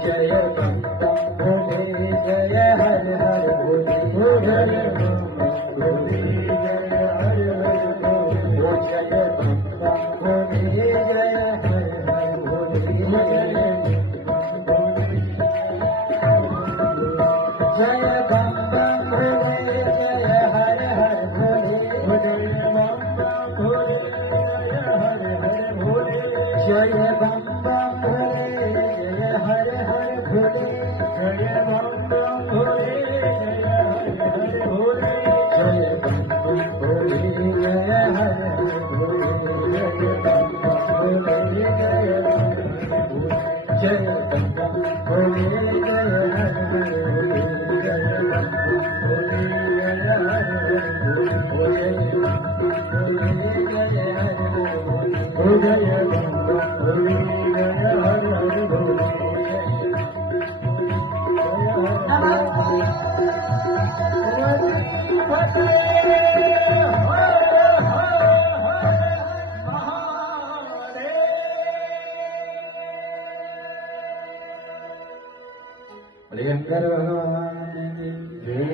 जय बम बम भोले जय हर हर भोले जय बम बम भोले जय हर हर भोले जय बम बम भोले जय हर हर भोले जय बम बम भोले जय हर हर भोले जय बम बम भोले जय हर हर भोले जय बम बम भोले जय हर हर भोले जय बम बम भोले जय हर हर भोले जय बम बम भोले जय हर हर भोले जय बम बम भोले जय हर भोले जय बम बम भोले जय हर भगवान